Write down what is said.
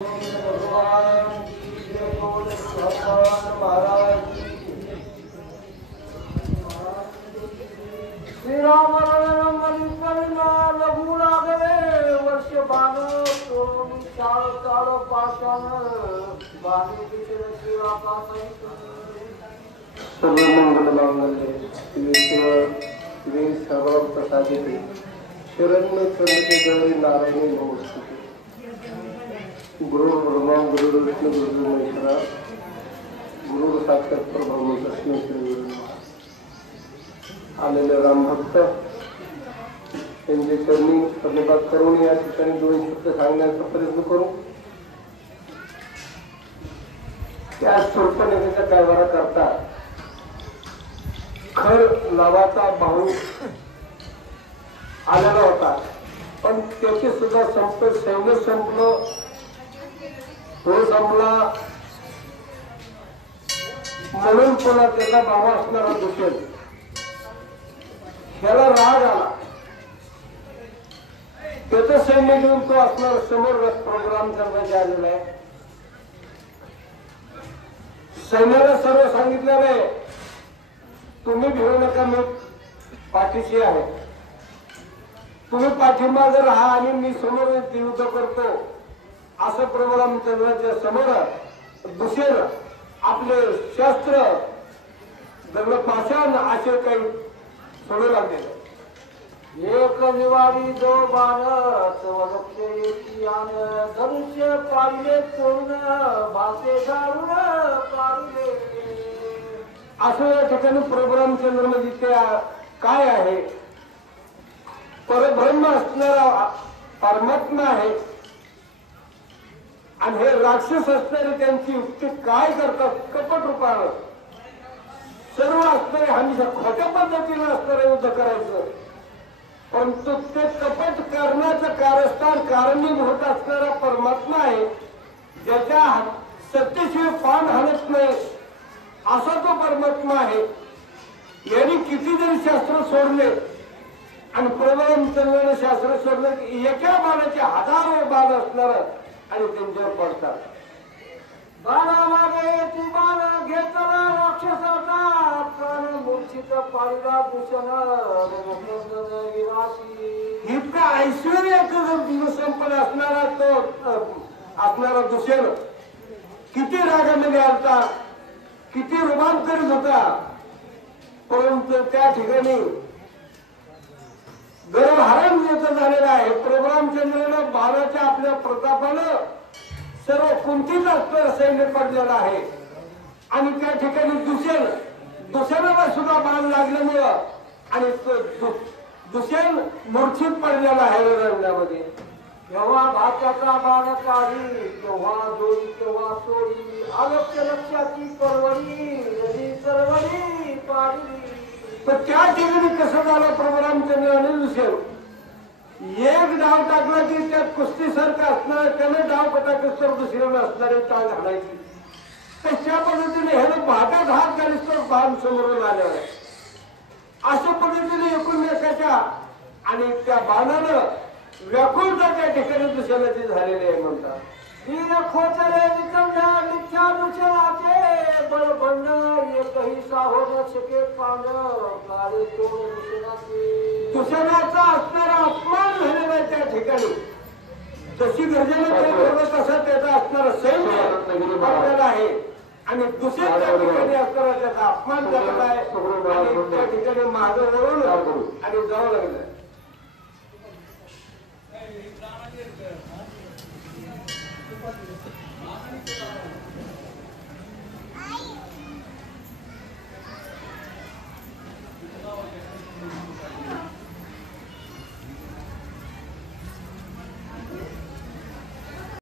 भगवान की जय बोल भगवान महाराज श्री राम लघु लागले वर्ष बाण सोनी चाळ चाळ पाषाण बाणी विषय शिवाका सर्वमंगल मांगल्ये शिवे सर्व प्रसादिते शरण्य चंद्रके गौरी नारायणी नमोस्तुते। गुरु ब्रह्मा गुरु विष्णु गुरु महेश्वरा गुरु साक्षात परब्रह्म तस्मै श्री गुरु आलेले राम भक्त त्यांचे चरणी धन्यवाद करून या ठिकाणी दोन शब्द सांगण्याचा प्रयत्न करू। त्या शूर्पणखेचा कारभार करता खर नावाचा भाऊ आलेला होता, पण त्याचे सुद्धा सैन्य संपलं, तो संपला म्हणून पुन्हा त्याचा भाव असणारा दुष्यंत ह्याला राग आला। त्याचं सैन्य घेऊन तो असणार समोर प्रोग्राम करण्याचे आलेला आहे। सैन्याला सर्व सांगितलेलं आहे, तुम्ही भिवू नका, मी पाठीशी आहे, तुम्ही पाठीमागे राहा आणि मी समोर युद्ध करतो असं प्रोग्राम करण्याच्या समोर दुसरं आपले शस्त्र दगड पाषाण असे काही सोडू लागले। एक निवारी जो बाण लक्ष येती आन धनुष्य पाहिले तोरण भाते गारून पाहिले असं या ठिकाणी प्रोग्राम चंद्रमध्ये ते काय आहे, परब्रह्म असणारा परमात्मा आहे आणि हे राक्षस असणारे त्यांची युक्ती काय करतात, कपट रूपानं सर्व असणारे हमेशा खोट्या पद्धतीने असणारे युद्ध करायचं, परंतु ते कपट करण्याचं कारस्थान कारणीभूत असणारा परमात्मा आहे, ज्याच्या सत्तेशिवाय पान हलत नाही असा तो परमात्मा आहे। यांनी किती जरी शास्त्र सोडले आणि प्रोग्राम चंद्राने शास्त्र सोडलं की एका बाणाचे हजारो बाण असणार आणि त्यांच्यावर पडतात। बाणामागे ती बाण घेतला राक्षसाचा प्राण मूर्छित पाहिला भूषण इतका ऐश्वर्य संपन्न असणारा तो असणारा दुष्यंत किती रागामध्ये आलता, किती रुबाब करीत होता, परंतु त्या ठिकाणी गर्भहरण येत झालेला आहे। प्रोग्राम चंद्रानं बाणाच्या आपल्या प्रतापानं सर्व कुंठित असणारं सैन्य पडलेलं आहे आणि त्या ठिकाणी दुसऱ्याला सुद्धा बाण लागल्यामुळं आणि दुष्यंत मूर्छित पडलेला आहे रंगामध्ये। जेव्हा भात्याचा बाण काढी तेव्हा जोडी तेव्हा सोडी अलक्ष लक्षाची परवडी चळवडी पाडी। तर त्या ठिकाणी कसं झालं प्रोग्राम चंद्राने दुसरं एक डाव टाकला की त्या कुस्तीसारखं असणार त्याने डाव पटाकस्तर दुसऱ्याला असणारे टाळ घालायची, तशा पद्धतीने ह्यानं भागात हात घालीस्तर बाण समोरून आल्यावर अशा पद्धतीने एकूणमेकाच्या आणि त्या बाणानं व्याकुळता त्या ठिकाणी दुसऱ्याला ते झालेले आहे म्हणतात। वीर खोचले निकंडा मिथ्या दुसराचे बळबंड एकही साहो न शके पान काळे तोड दुसऱ्याचा असणारा अपमान झालेला आहे त्या ठिकाणी। जशी गर्जना तसा त्याचा असणारा सैन्य आपल्याला आहे आणि दुसऱ्या त्या ठिकाणी असणारा त्याचा अपमान झालेला आहे आणि त्या ठिकाणी मागं वळून आणि जावं लागलं।